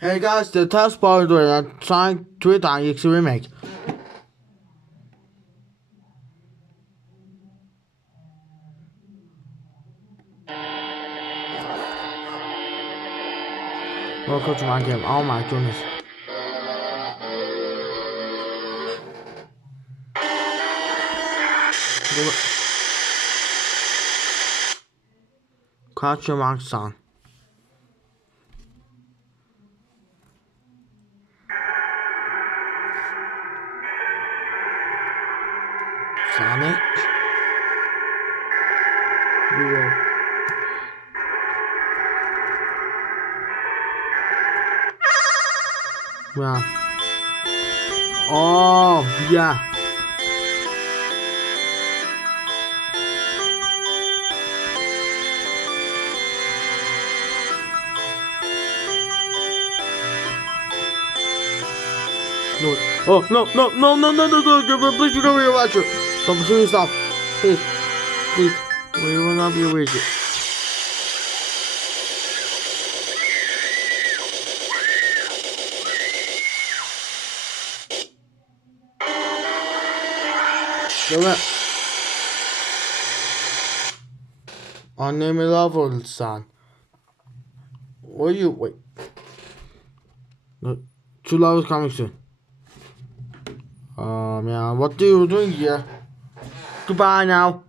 Hey guys, the test part doing a Sonic3.exe remake. Welcome to my game. Oh my goodness. Catch your mark son. Sonic. Yeah. Oh yeah. No. Oh no! Please don't be a watcher. Don't please stop. Please. We will not be a wager. Come on. On name it level, son. Where you wait? No, 2 levels coming soon. Yeah, what are you doing here? Goodbye now.